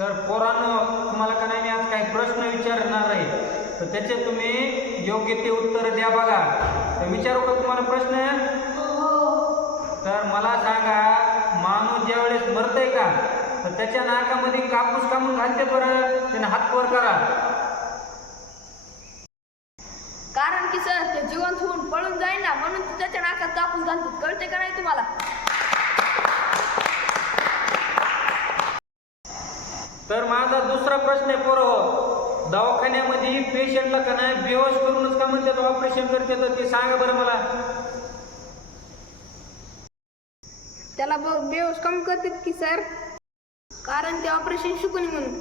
तर पोरांनो, तुम्हाला का नाही मी आज काही प्रश्न विचारणार आहे, तर त्याचे तुम्ही योग्य ते उत्तर द्या बघा. तर विचारू का तुम्हाला प्रश्न? तर मला सांगा, माणूस ज्यावेळेस मरतय का तर त्याच्या नाकामध्ये कापूस कामून घालते बरं? त्याने हात वर करा. कारण की सर ते जिवंत होऊन पळून जाईल ना, म्हणून तू त्याच्या नाकात कापूस घालतो. कळते का नाही तुम्हाला? तर माझा दुसरा प्रश्न आहे पोरं, दवाखान्यामध्ये पेशंटला का नाही बेहोश करूनच का म्हणतात ऑपरेशन करते, तर ते सांगा बरं मला. त्याला बेहोश कमी करतात की सर? कारण ते ऑपरेशन शिकून म्हणून.